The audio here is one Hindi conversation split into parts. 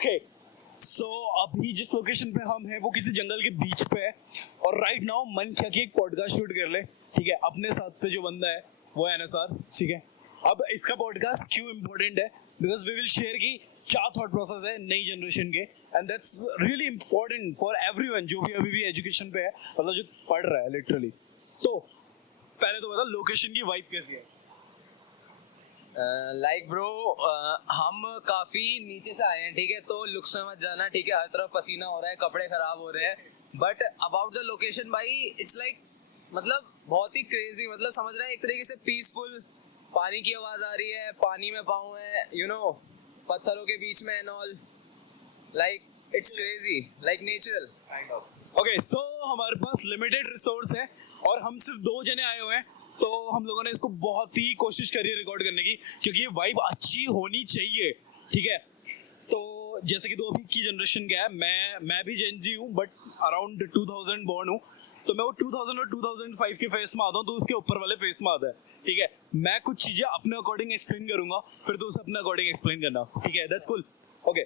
ओके सो अभी जिस लोकेशन पे हम हैं वो किसी जंगल के बीच पे है और राइट नाउ मन किया कि एक पॉडकास्ट शूट कर ले। ठीक है, अपने साथ पे जो बंदा है वो है NSR। ठीक है, अब इसका पॉडकास्ट क्यों इम्पोर्टेंट है, बिकॉज वी विल शेयर की क्या थॉट प्रोसेस है नई जनरेशन के, and that's really important for everyone जो भी अभी भी एजुकेशन पे है, मतलब जो पढ़ रहा है लिटरली। तो पहले तो बता लोकेशन की वाइब कैसी है। लाइक ब्रो, हम काफी नीचे से आए हैं, ठीक है, तो लुक्स में मत जाना, ठीक है, हर तरफ पसीना हो रहा है, कपड़े खराब हो रहे हैं, बट अबाउट द लोकेशन भाई इट्स लाइक मतलब बहुत ही क्रेजी, मतलब समझ रहे हैं, एक तरीके से पीसफुल, पानी की आवाज आ रही है, पानी में पाँव है, यू नो, पत्थरों के बीच में and all, like it's crazy, like natural kind of. Okay so हमारे पास लिमिटेड रिसोर्स है और हम सिर्फ 2 जने आए हुए हैं, तो हम लोगों ने इसको बहुत ही कोशिश करी है रिकॉर्ड करने की, क्योंकि ये वाइब अच्छी होनी चाहिए। ठीक है, तो जैसे कि 2 अभी की जनरेशन का है, मैं भी जेन जी हूँ, बट अराउंड 2000 बॉर्न हूँ, तो मैं वो 2000 और 2005 के फेस में आता हूँ, तो उसके ऊपर वाले फेस में आता है। ठीक है, मैं कुछ चीजें अपने अकॉर्डिंग एक्सप्लेन करूंगा, फिर तो उसे अपने अकॉर्डिंग एक्सप्लेन करना। ठीक है, दैट्स कूल। ओके,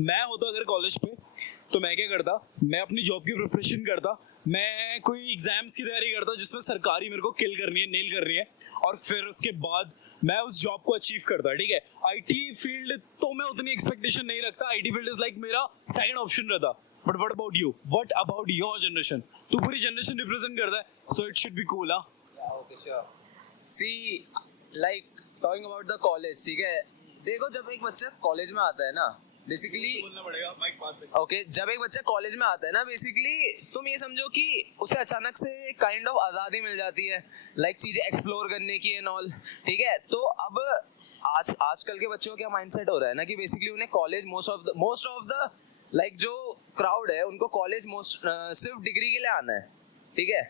मैं होता अगर कॉलेज पे तो मैं क्या करता, मैं अपनी जॉब की प्रिपरेशन करता, मैं कोई एग्जाम्स की तैयारी करता जिसमें सरकारी मेरे को किल करनी है, नेल करनी है, और फिर उसके बाद मैं उस जॉब को अचीव करता। ठीक है, आईटी फील्ड तो मैं उतनी एक्सपेक्टेशन नहीं रखता, आईटी फील्ड इज लाइक मेरा सेकंड ऑप्शन रहता। But what about you, what about your generation? तू पूरी जनरेशन रिप्रेजेंट करता है, so it should be cool. हाँ okay sure. See like talking about the college, ठीक है, देखो जब एक बच्चा कॉलेज में आता है ना, बेसिकली बोलना पड़ेगा माइक पास पे। ओके, जब एक बच्चा कॉलेज में आता है ना, बेसिकली तुम ये समझो कि उसे अचानक से काइंड ऑफ आज़ादी मिल जाती है, लाइक चीजें एक्सप्लोर करने की एंड ऑल। ठीक है, तो अब आजकल के बच्चों का क्या माइंडसेट हो रहा है ना कि बेसिकली उन्हें college most of the like जो क्राउड है उनको कॉलेज सिर्फ डिग्री के लिए आना है। ठीक है,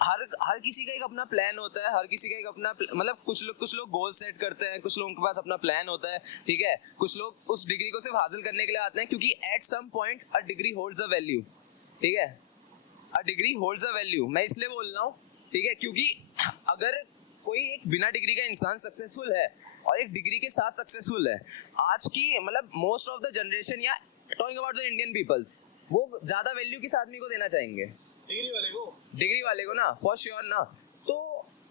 हर किसी का एक अपना प्लान होता है, हर किसी का एक अपना मतलब कुछ लोग गोल सेट करते हैं, कुछ लोगों के पास अपना प्लान होता है। ठीक है, कुछ लोग उस डिग्री को सिर्फ हासिल करने के लिए आते हैं, क्योंकि at some point a degree holds a value. ठीक है, a degree holds a value, मैं इसलिए बोल रहा हूँ, ठीक है, क्योंकि अगर कोई एक बिना डिग्री का इंसान सक्सेसफुल है और एक डिग्री के साथ सक्सेसफुल है, आज की मतलब मोस्ट ऑफ द जनरेशन या talking about the Indian peoples, वो ज्यादा वैल्यू किस आदमी को देना चाहेंगे? डिग्री वाले को ना, फॉर श्योर ना। तो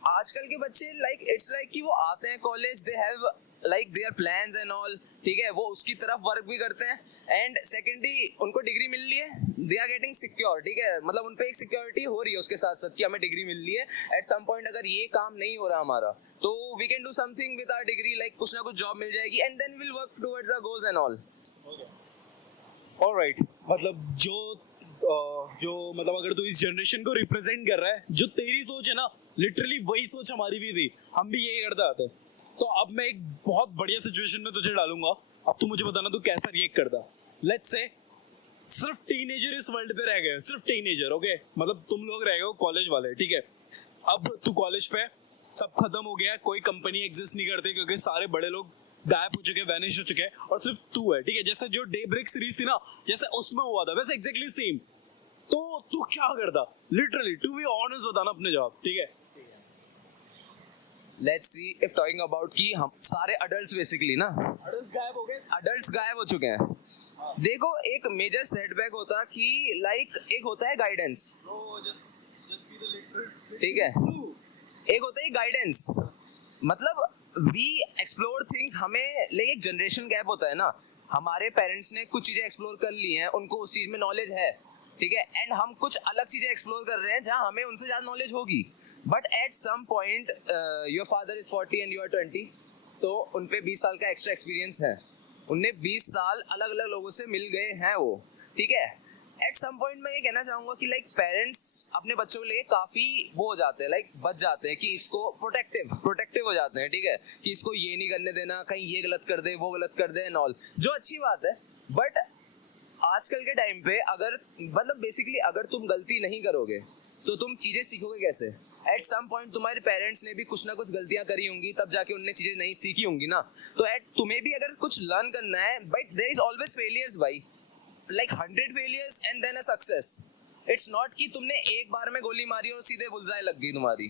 आजकल के बच्चे लाइक इट्स लाइक कि वो आते हैं college, they have like their plans and all. ठीक है, वो उसकी तरफ वर्क भी करते हैं, एंड सेकेंडली उनको डिग्री मिल रही है, दे आर गेटिंग सिक्योर। ठीक है, मतलब उन पे एक सिक्योरिटी हो रही है उसके साथ साथ कि हमें डिग्री मिल रही है। एट सम पॉइंट अगर ये काम नहीं हो रहा हमारा, तो we can do something with our degree, like कुछ ना कुछ जॉब मिल जाएगी, and then will work towards our goals and all. Alright, मतलब जो मतलब अगर तू इस जनरेशन को रिप्रेजेंट कर रहा है, जो तेरी सोच है ना, लिटरली वही सोच हमारी भी थी, हम भी यही करते आते। तो अब मैं एक बहुत बढ़िया सिचुएशन में तुझे डालूंगा, अब तू मुझे बताना तू कैसा रिएक्ट करता। लेट्स से सिर्फ टीनेजर इस वर्ल्ड पे रह गए, सिर्फ टीनेजर। ओके, मतलब तुम लोग रह गए कॉलेज वाले। ठीक है, अब तू कॉलेज पे, सब खत्म हो गया, कोई कंपनी एग्जिस्ट नहीं करती क्योंकि सारे बड़े लोग गायब हो चुके, वैनिश हो चुके हैं, और सिर्फ तू है। ठीक है, जैसे जो डे ब्रेक सीरीज थी ना, जैसे उसमें हुआ था वैसे एग्जैक्टली सेम। तो तू क्या करता? लिटरली टू बी ऑनेस्ट बताना अपने जवाब। ठीक है, let's see if talking about कि हम सारे अडल्ट्स बेसिकली ना, अडल्ट्स गायब हो चुके हैं। देखो, एक मेजर सेटबैक होता कि लाइक एक होता है गाइडेंस। ठीक है, एक होता है गाइडेंस, मतलब वी एक्सप्लोर थिंग्स, हमें लाइक एक जनरेशन गैप होता है ना, हमारे पेरेंट्स ने कुछ चीजें एक्सप्लोर कर ली हैं, उनको उस चीज में नॉलेज है। ठीक है, एंड हम कुछ अलग चीजें एक्सप्लोर कर रहे हैं जहां हमें उनसे ज्यादा नॉलेज होगी, but at some point your father is 40 and you are 20, तो उन पे 20 साल का एक्स्ट्रा एक्सपीरियंस है, उनने 20 साल अलग अलग लोगों से मिल गए हैं वो। ठीक है, एट सम पॉइंट मैं ये कहना चाहूंगा कि लाइक पेरेंट्स अपने बच्चों के लिए काफी वो हो जाते हैं, लाइक बच जाते हैं कि इसको प्रोटेक्टिव हो जाते हैं। ठीक है, कि इसको ये नहीं करने देना, कहीं ये गलत कर दे, वो गलत कर दे एंड ऑल, जो अच्छी बात है। बट आजकल के टाइम पे अगर मतलब बेसिकली अगर तुम गलती नहीं करोगे तो तुम चीजें सीखोगे कैसे? एट सम पॉइंट तुम्हारे पेरेंट्स ने भी कुछ ना कुछ गलतियां करी होंगी, तब जाके उनने चीजें नहीं सीखी होंगी ना। तो एट तुम्हें भी अगर कुछ लर्न करना है, but there is always failures भाई, like 100 failures and then a success. It's not कि तुमने एक बार में गोली मारी और सीधे बुलजाए लग गई तुम्हारी।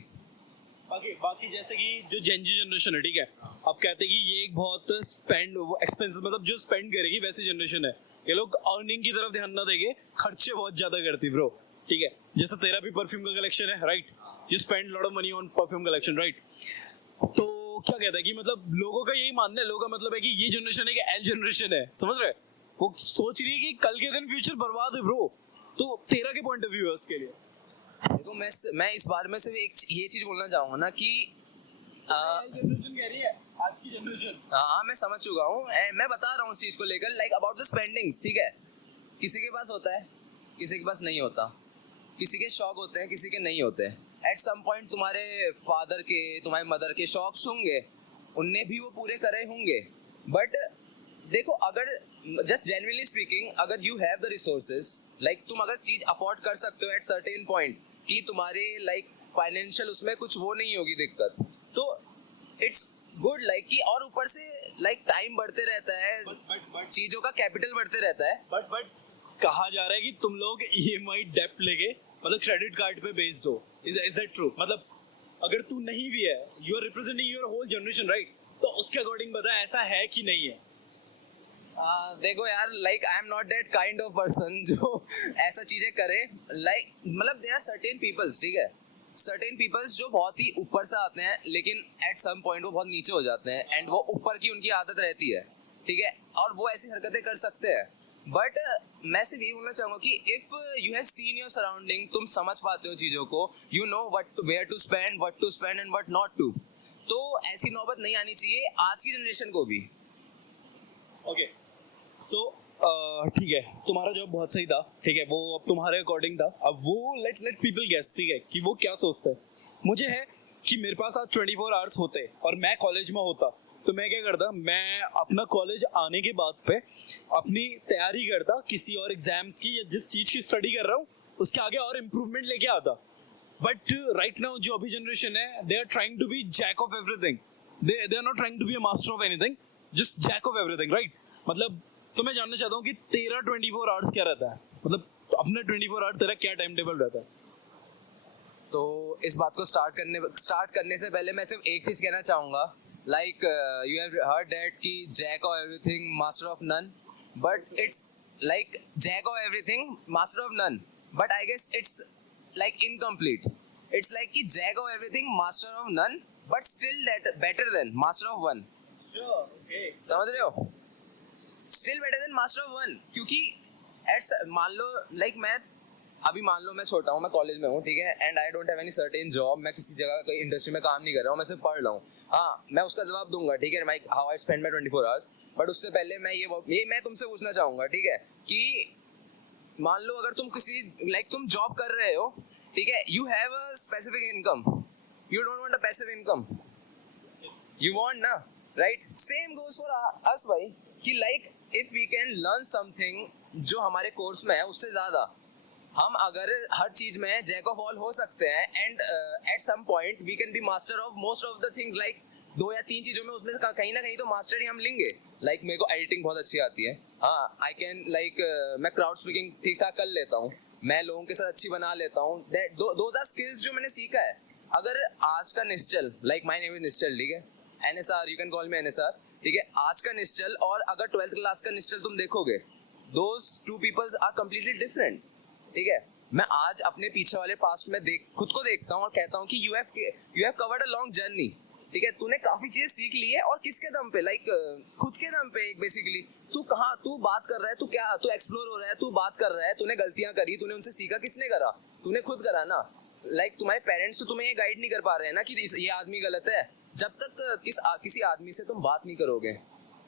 बाकी जैसे कि जो जेनजी जनरेशन है, ठीक है, अब कहते हैं कि ये एक बहुत स्पेंड एक्सपेंसिव, मतलब जो स्पेंड करेगी वैसी जनरेशन है। ये लोग अर्निंग की तरफ ध्यान ना देंगे, खर्चे बहुत ज्यादा करती ब्रो, ठीक है। जैसे तेरा भी परफ्यूम का कलेक्शन है, right, you spend lot of money on perfume collection, right. तो क्या कहता है कि मतलब लोगों का यही मानना है, लोगों का मतलब है कि ये जनरेशन एक एल जनरेशन है, समझ रहे, वो सोच रही है कि कल के दिन फ्यूचर बर्बाद है ब्रो। तो तेरा क्या पॉइंट ऑफ व्यू है उसके लिए? देखो मैं इस बारे में सिर्फ एक ये चीज बोलना चाहूंगा ना कि जनरेशन कह रही है आज की जनरेशन। हाँ मैं समझ चुका हूँ, मैं बता रहा हूँ उस चीज को लेकर, लाइक अबाउट द स्पेंडिंग्स, ठीक है। किसी के पास होता है, किसी के पास नहीं होता, किसी के शौक होते हैं, किसी के नहीं होते। एट सम पॉइंट तुम्हारे फादर के, तुम्हारे मदर के शौक होंगे, उनने भी वो पूरे करे होंगे। बट देखो, अगर जस्ट जेन्युइनली स्पीकिंग, अगर you have the resources, like तुम अगर चीज अफोर्ड कर सकते हो एट सर्टेन पॉइंट कि तुम्हारे लाइक फाइनेंशियल उसमें कुछ वो नहीं होगी दिक्कत, तो इट्स गुड, लाइक कि और ऊपर से लाइक टाइम बढ़ते रहता है, चीजों का कैपिटल बढ़ते रहता है। बट कहा जा रहा है कि तुम लोग EMI डेप्ट लेके मतलब क्रेडिट कार्ड पे बेच दो, इज दैट ट्रू? मतलब अगर तू नहीं भी है, you are representing your whole generation, right, तो उसके अकॉर्डिंग बता ऐसा है कि नहीं है? देखो यार, like I am not that kind of person जो ऐसा चीजें करे, लाइक मतलब देयर आर सर्टेन पीपल्स, ठीक है, सर्टेन पीपल्स जो बहुत ही ऊपर से आते हैं, लेकिन एट सम पॉइंट वो बहुत नीचे हो जाते हैं, एंड वो ऊपर की उनकी आदत रहती है, ठीक है, और वो ऐसी हरकतें कर सकते हैं। बट मैं सिर्फ ये बोलना चाहूंगा कि if you have seen your surrounding, तुम समझ पाते हो चीजों को, you know where to spend, what to spend and what not to, तो ऐसी नौबत नहीं आनी चाहिए आज की जनरेशन को भी। ओके, सो ठीक है, तुम्हारा जॉब बहुत सही था, ठीक है, वो अब तुम्हारे अकॉर्डिंग था। अब वो लेट पीपल गेस, ठीक है, कि वो क्या सोचते हैं। मुझे है कि मेरे पास आज 24 आवर्स होते और मैं कॉलेज में होता, तो मैं क्या करता, मैं अपना कॉलेज आने के बाद पे अपनी तैयारी करता किसी और एग्जाम्स की, या जिस चीज की स्टडी कर रहा हूँ उसके आगे और इम्प्रूवमेंट लेके आता। बट राइट नाउ जो अभी जनरेशन है, they are trying to be jack of everything, they are not trying to be a master of anything, just jack of everything, right. मतलब तो मैं जानना चाहता हूँ कि तेरा 24 आवर्स क्या रहता है, मतलब अपना 24 आवर्स तेरा क्या टाइम टेबल रहता है? तो इस बात को स्टार्ट करने से पहले मैं सिर्फ एक चीज कहना चाहूंगा, like you have heard that कि jack of everything master of none, but it's like jack of everything master of none, but I guess it's like incomplete. It's like कि jack of everything master of none, but still better than master of one. समझ रहे हो? Still better than master of one, क्योंकि मान लो लाइक मान लो मैं छोटा हूँ, मैं कॉलेज में हूँ, ठीक है, and I don't have any certain job, मैं किसी जगह कोई इंडस्ट्री में काम नहीं कर रहा हूँ, मैं सिर्फ पढ़ रहा हूँ। हाँ, मैं उसका जवाब दूंगा, ठीक है, how I spend my 24 hours. But उससे पहले मैं तुमसे पूछना चाहूंगा, ठीक है, कि मान लो अगर तुम किसी लाइक तुम जॉब कर रहे हो, ठीक है, you have a specific income, you don't want a passive income, you want ना, right? Same goes for us भाई, कि like if we can learn something जो हमारे कोर्स में है उससे ज्यादा, हम अगर हर चीज में जैक ऑफ ऑल हो सकते हैं, and at some point we can be master of most of the things, like 2 या 3 चीजों में उसमें से कहीं ना कहीं तो मास्टरी हम लेंगे। लाइक मेरे को एडिटिंग बहुत अच्छी आती है, हाँ, आई कैन लाइक मैं क्राउड स्पीकिंग ठीक ठाक कर लेता हूँ, मैं लोगों के साथ अच्छी बना लेता हूँ, दोज आर स्किल्स जो मैंने सीखा है। अगर आज का निश्चल, लाइक माय नेम इज निश्चल, ठीक है, NSR, you can call me NSR, ठीक है, आज का निश्चल और अगर 12th क्लास का निश्चल तुम देखोगे, those 2 peoples are completely different, ठीक है। मैं आज अपने पीछे वाले पास्ट में खुद को देखता हूँ और कहता हूँ कि you have covered a long journey, ठीक है, तूने काफी चीजें सीख ली है, और किसके दम पे, लाइक खुद के दम पे। बेसिकली तू बात कर रहा है, तू एक्सप्लोर हो रहा है, तू बात कर रहा है, तूने गलतियां करी, तूने उनसे सीखा, किसने करा? तूने खुद करा ना। लाइक तुम्हारे पेरेंट्स तो तुम्हें ये गाइड नहीं कर पा रहे हैं ना कि ये आदमी गलत है। जब तक किसी आदमी से तुम बात नहीं करोगे,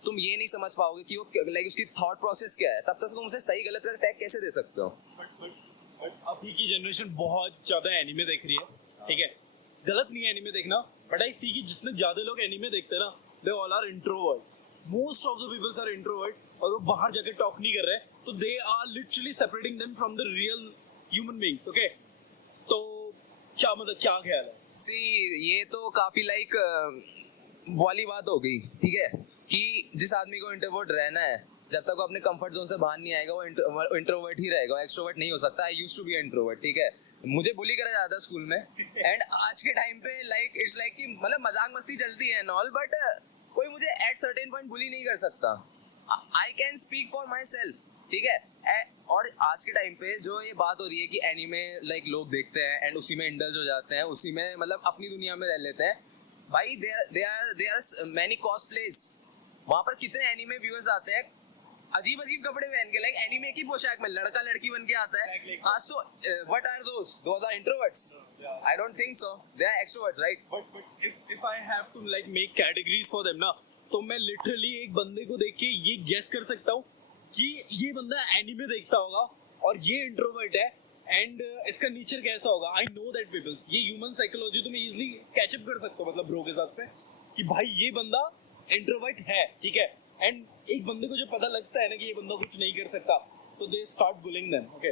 तुम ये नहीं समझ पाओगे कि वो लाइक उसकी थॉट प्रोसेस क्या है, तब तक तुम उसे सही गलत का टैग कैसे दे सकते हो? बट अभी की जनरेशन बहुत ज्यादा एनिमे देख रही है, ठीक है, गलत नहीं है एनिमे देखना, बट आई सी कि जितने ज्यादा लोग एनिमे देखते हैं ना, they all are introvert, most of the peoples are introvert, और वो बाहर जाके टॉक नहीं कर रहे, तो they are literally separating them from the real human beings. Okay, तो क्या मतलब क्या ख्याल है? सी, ये तो काफी लाइक वाली बात हो गई, ठीक है, कि जिस आदमी को इंट्रोवर्ट रहना है, जब तक वो अपने कंफर्ट जोन से बाहर नहीं आएगा वो इंट्रोवर्ट ही रहेगा, एक्सट्रोवर्ट नहीं हो सकता। I used to be introvert, ठीक है, मुझे बुली करा जाता स्कूल में एंड आज के टाइम पे लाइक इट्स लाइक कि मतलब मजाक मस्ती चलती है एंड ऑल, बट कोई मुझे एट सर्टेन पॉइंट बुली नहीं कर सकता। I can speak for my self, ठीक है। और आज के टाइम पे जो ये बात हो रही है कि एनीमे लाइक लोग देखते हैं एंड उसी में इंडल्ज हो जाते हैं, उसी में मतलब अपनी दुनिया में रह लेते हैं। भाई there are many cosplays, वहाँ पर कितने एनीमे व्यूअर्स आते हैं अजीब अजीब कपड़े पहन के, लाइक एनीमे की पोशाक में लड़का लड़की बन के आता है। हाँ, so what are those are introverts? I don't think so, they are extroverts, right? But if I have to like make categories for them ना, तो मैं लिटरली एक बंदे को देख के ये गेस कर सकता हूँ कि ये बंदा एनीमे देखता होगा और ये इंट्रोवर्ट है एंड इसका नेचर कैसा होगा। आई नो दैट पीपल्स, ये ह्यूमन साइकोलॉजी तो मैं इजीली कैचअप कर सकता हूँ मतलब ब्रो के साथ पे कि भाई ये बंदा इंट्रोवर्ट है, ठीक है। एंड एक बंदे को जो पता लगता है ना कि ये बंदा कुछ नहीं कर सकता, तो they start bullying them, okay.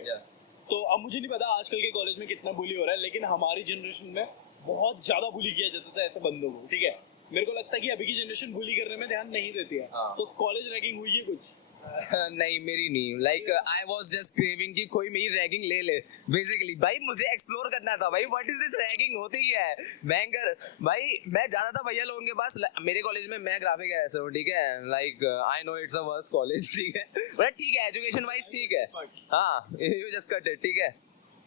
तो अब मुझे नहीं पता आजकल के कॉलेज में कितना बुली हो रहा है, लेकिन हमारी जनरेशन में बहुत ज्यादा बुली किया जाता था ऐसे बंदों को, ठीक है। मेरे को लगता है कि अभी की जनरेशन बुली करने में ध्यान नहीं देती है। तो कॉलेज रैगिंग हुई है कुछ? नहीं, मेरी नहीं। Like I was just craving कि कोई मेरी रैगिंग ले ले बेसिकली। भाई मुझे एक्सप्लोर करना था भाई, व्हाट इज दिस रैगिंग, होती क्या है बैंगर। भाई मैं जाता था भैया लोगों के पास, मेरे कॉलेज में मैं ग्राफिक है ऐसे हूँ, ठीक है। Like I know it's a worst college, ठीक है, बट ठीक है एजुकेशन वाइज ठीक है। हाँ, यू जस्ट कट इट, ठीक है।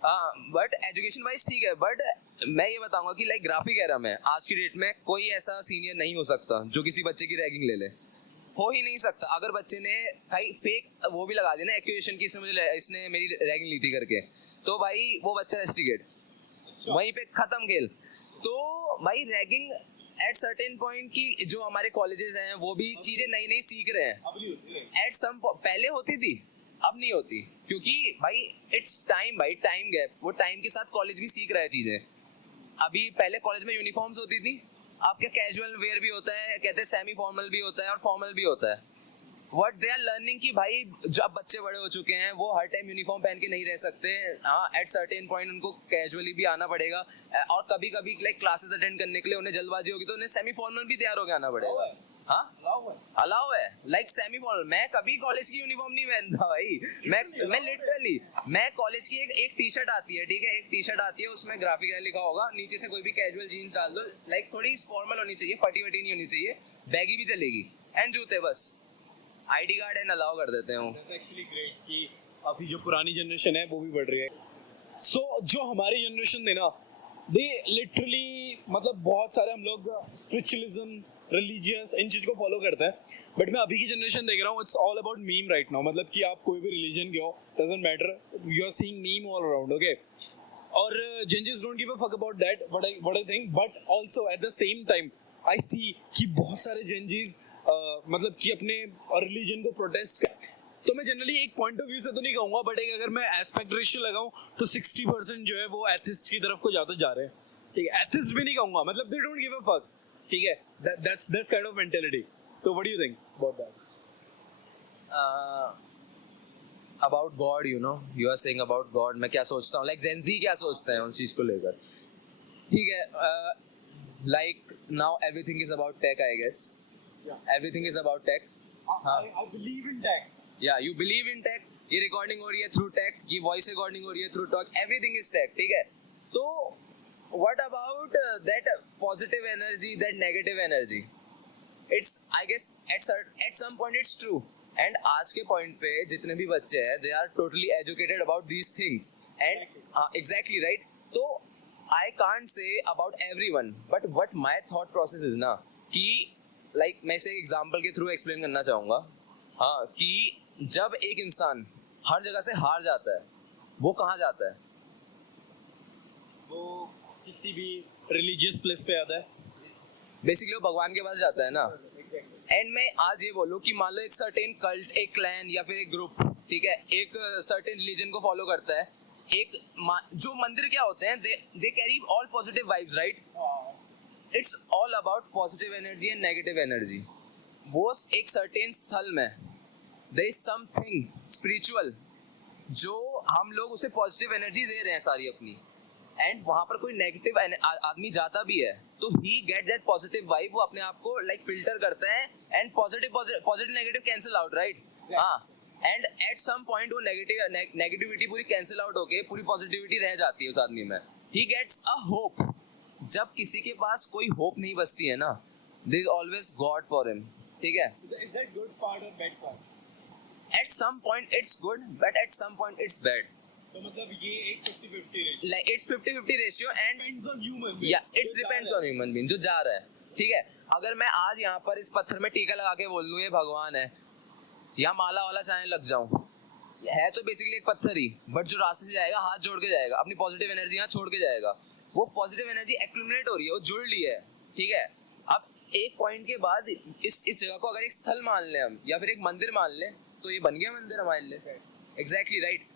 हाँ, बट एजुकेशन वाइज ठीक है। बट मैं ये बताऊंगा कि लाइक ग्राफिक एरा में आज की डेट में कोई ऐसा सीनियर नहीं हो सकता जो किसी बच्चे की रैगिंग ले ले, हो ही नहीं सकता। अगर बच्चे ने भाई फेक वो भी लगा दी ना एक्यूजेशन की इसने मेरी रैगिंग ली थी करके, तो भाई वो बच्चा रेस्टिकेट, वहीं पे खत्म खेल। तो भाई रैगिंग एट सर्टेन पॉइंट की जो हमारे कॉलेजेस हैं वो भी चीजें नई नई सीख रहे हैं। एट सम पहले होती थी, अब नहीं होती, क्योंकि भाई इट्स टाइम, भाई टाइम गैप, वो टाइम के साथ कॉलेज भी सीख रहा है चीजें। अभी पहले कॉलेज में यूनिफॉर्म्स होती थी, आपके कैजुअल वेयर भी होता है, कहते हैं सेमी फॉर्मल भी होता है और फॉर्मल भी होता है। व्हाट दे आर लर्निंग कि भाई जब बच्चे बड़े हो चुके हैं वो हर टाइम यूनिफॉर्म पहन के नहीं रह सकते। हाँ, एट सर्टेन पॉइंट उनको कैजुअली भी आना पड़ेगा, और कभी कभी लाइक क्लासेस अटेंड करने के लिए उन्हें जल्दबाजी होगी तो उन्हें सेमी फॉर्मल भी तैयार होकर आना पड़ेगा। हाँ, अलाउ है, लाइक सेमी फॉर्मल। मैं कभी कॉलेज की यूनिफॉर्म नहीं पहनता भाई। मैं लिटरली मैं कॉलेज की एक टी शर्ट आती है, ठीक है, एक टी शर्ट आती है, उसमें ग्राफिक लिखा होगा, नीचे से कोई भी कैजुअल जीन्स डाल दो, लाइक थोड़ी फॉर्मल होनी चाहिए, फटी वटी नहीं होनी चाहिए, बैगी भी चलेगी, एंड जूते, बस आईडी कार्ड एंड अलाउ कर देते हूँ। एक्चुअली ग्रेट कि अभी जो पुरानी जनरेशन है वो भी बढ़ रही है। सो जो हमारी जनरेशन है ना, दे लिटरली मतलब बहुत सारे हम लोग स्पिरिचुअलिज्म, रिलीजियस, इन चीज को फॉलो करते हैं, बट मैं अभी की जनरेशन देख रहा हूँ, it's all about meme right now. मतलब कि आप कोई भी रिलीजन के हो, doesn't matter, you are seeing meme all around, okay. और Gen Zs don't give a fuck about that, what I think, but also at the same time I see कि बहुत सारे जेंजीज मतलब कि अपने रिलीजन को प्रोटेस्ट कर। तो मैं जनरली एक पॉइंट ऑफ व्यू से तो नहीं कहूंगा, बट एक अगर मैं एस्पेक्ट रेशियो लगाऊं तो 60% जो है वो एथिस्ट की तरफ को जाते जा रहे हैं, ठीक है। एथिस्ट भी नहीं कहूंगा, मतलब they don't give a fuck, ठीक है। That's kind of mentality. तो what do you think about that? About God, you know, you are saying about God, मैं क्या सोचता हूँ, लाइक जेनजी क्या सोचते हैं उस चीज को लेकर, ठीक है। Like now everything is about tech, I guess everything is about tech. I believe in tech. या यू बिलीव इन टेक, ये रिकॉर्डिंग हो रही है थ्रू टेक, ये वॉइस रिकॉर्डिंग हो रही है through talk, everything is tech, ठीक है। तो what about that positive energy, that negative energy, it's I guess at some point it's true. And आज के पॉइंट पे जितने भी बच्चे हैं they are totally educated about these things, and exactly right. तो I can't say about everyone, but what my thought process is ना कि लाइक मैं इसे एग्जांपल के थ्रू एक्सप्लेन करना चाहूंगा। हाँ, कि जब एक इंसान हर जगह से हार जाता है वो कहाँ जाता है? वो किसी भी रिलीजियस प्लेस पे आता है, बेसिकली वो भगवान के पास जाता है ना। एंड मैं आज ये बोलूँ कि मान लो एक सर्टेन कल्ट, एक क्लैन या फिर एक ग्रुप, ठीक है, एक सर्टेन रिलीजन को फॉलो करता है, एक जो मंदिर क्या होते हैं, they carry all positive vibes, right. It's all about positive energy and negative energy. वो एक सर्टेन स्थल में देयर इज समथिंग स्पिरिचुअल जो हम लोग उसे पॉजिटिव एनर्जी दे रहे हैं सारी अपनी, एंड वहां पर कोई नेगेटिव आदमी जाता भी है तो he get that positive vibe, वो अपने आप को लाइक फिल्टर करते हैं and positive negative cancel out, right? हाँ, एंड एट सम पॉइंट वो नेगेटिविटी पूरी कैंसिल आउट होके पूरी पॉजिटिविटी रह जाती है उस आदमी में. He gets a hope. जब किसी के पास कोई होप नहीं बचती है ना, there is always God for him. ठीक है, Is that good part or bad part? At some point it's good but at some point it's bad. तो मतलब ये एक 50-50 ratio. Like it's 50-50 ratio and Depends on human being. yeah, it depends on human being जो जा रहा है. ठीक है, अगर मैं आज यहाँ पर इस पत्थर में टीका लगा के बोल दूं ये भगवान है, या माला वाला चाहे लग जाऊं, है तो बेसिकली एक पत्थर ही, बट जो रास्ते से जाएगा हाथ जोड़ के जाएगा, अपनी पॉजिटिव एनर्जी यहाँ छोड़ के जाएगा. वो पॉजिटिव एनर्जी एक्यूमुलेट हो रही है, वो जुड़ ली है. ठीक है, अब एक पॉइंट के बाद इस जगह को अगर एक स्थल मान लें हम, या फिर एक मंदिर मान लें, तो ये बन गया मंदिर हमारे लिए. Exactly right.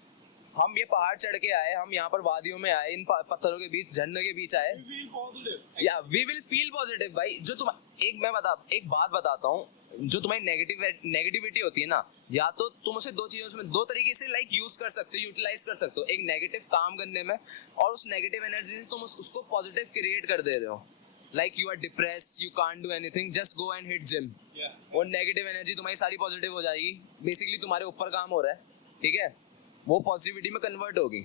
हम ये पहाड़ चढ़ के आए, हम यहाँ पर वादियों में आए, इन पत्थरों के बीच, झरनों के बीच आए. We feel positive. या वी विल फील पॉजिटिव भाई. जो तुम एक बात बताता हूँ, जो तुम्हारी नेगेटिविटी होती है ना, या तो तुम उसे दो तरीके से लाइक यूज कर सकते हो, यूटिलाइज कर सकते हो. एक नेगेटिव काम करने में, और उस नेगेटिव एनर्जी से तुम उसको पॉजिटिव क्रिएट कर दे रहे हो. Like you are depress, you can't do anything, just go and hit gym. वो नेगेटिव एनर्जी तुम्हारी सारी पॉजिटिव हो जाएगी. बेसिकली तुम्हारे ऊपर काम हो रहा है. ठीक है, वो पॉजिटिविटी में कन्वर्ट होगी.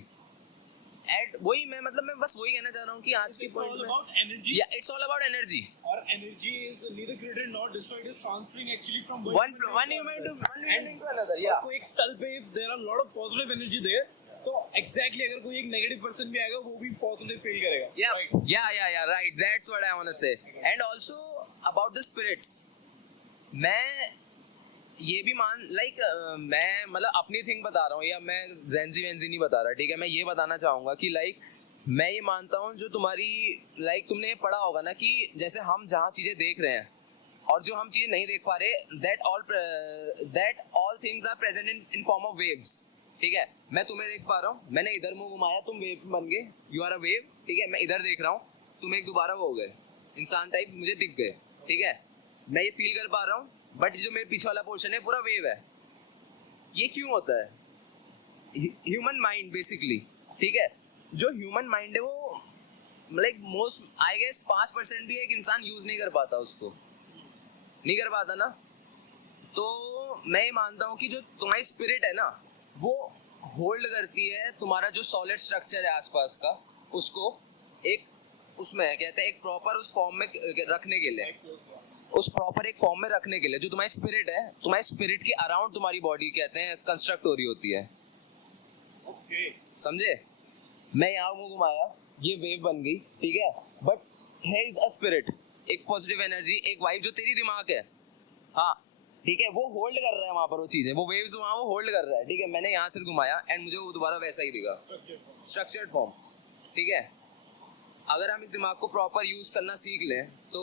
एट वही मैं बस वही कहना चाह रहा हूँ कि आज के पॉइंट में energy. या it's all about energy. Or energy is neither created nor destroyed, is transferring actually from one human to another. Yeah. कोई एक स्थल पे if there are lot of positive energy there, तो exactly अगर कोई एक negative person भी आएगा, वो भी positive feel करेगा. Yeah. Right? Yeah. Right. That's what I want to say. And also about the spirits. मैं ये भी मैं अपनी थिंग बता रहा हूँ, या मैं जेंजी वेंजी नहीं बता रहा. ठीक है, मैं ये बताना चाहूंगा कि मैं ये मानता हूँ, जो तुम्हारी तुमने ये पढ़ा होगा ना कि जैसे हम जहाँ चीजें देख रहे हैं और जो हम चीजें नहीं देख पा रहे, that all things are present in form of waves. ठीक है, मैं तुम्हें देख पा रहा हूँ, मैंने इधर मुंह घुमाया, तुम वेव बन गए, यू आर अ वेव. ठीक है, मैं इधर देख रहा हूँ, तुम एक दोबारा वो हो गए, इंसान टाइप मुझे दिख गए. ठीक है, मैं ये फील कर पा रहा हूँ, बट जो मेरे पीछे वाला पोर्शन है पूरा वेव है. ये क्यों होता है? Human mind basically. ठीक है, जो ह्यूमन माइंड है वो मोस्ट आई गेस 5% भी एक इंसान यूज नहीं कर पाता, उसको नहीं कर पाता ना. तो मैं ये मानता हूँ कि जो तुम्हारी स्पिरिट है ना, वो होल्ड करती है तुम्हारा जो सॉलिड स्ट्रक्चर है आसपास का, उसको एक उसमें कहते हैं एक प्रॉपर उस फॉर्म में रखने के लिए, उस प्रॉपर एक फॉर्म में रखने के लिए. जो तुम्हारी स्पिरिट है, तुम्हारी स्पिरिट के अराउंड तुम्हारी बॉडी कहते हैं कंस्ट्रक्ट हो रही होती है. Okay. समझे? मैं यहाँ मुंह घुमाया, ये वेव बन गई. ठीक है, but there is a spirit, एक पॉजिटिव एनर्जी, एक वाइब जो तेरी दिमाग है. हाँ, ठीक है, वो होल्ड कर रहा है वहां पर वो चीजें, वो वेव्स वहां वो होल्ड कर रहा है. ठीक है, मैंने यहाँ से घुमाया एंड मुझे वो दोबारा वैसा ही दिखा, स्ट्रक्चर्ड फॉर्म. ठीक है, अगर हम इस दिमाग को प्रॉपर यूज करना सीख लें तो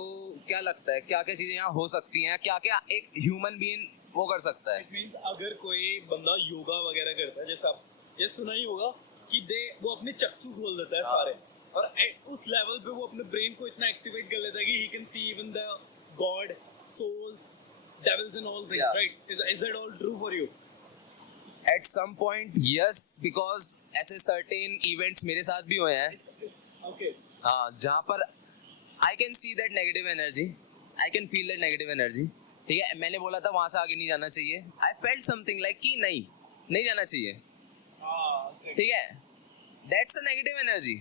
क्या लगता है क्या क्या चीजें यहाँ हो सकती हैं, क्या क्या एक ह्यूमन बीइंग वो कर सकता है. It means अगर कोई बंदा योगा वगैरह करता है, जैसे आप ये सुना ही होगा कि वो अपने चक्षु खोल देता है सारे, और उस लेवल पे वो अपने ब्रेन को इतना एक्टिवेट कर लेता है कि he can see even the God, souls, devils and all things. Yeah. Right? Is that all true for you? At some point yes, because ऐसे certain events मेरे साथ भी हुए हैं. Okay. हाँ, जहाँ पर I can see that negative energy, I can feel that negative energy. ठीक है, मैंने बोला था वहां से आगे नहीं जाना चाहिए. I felt something like कि नहीं जाना चाहिए. ठीक है, that's a negative energy.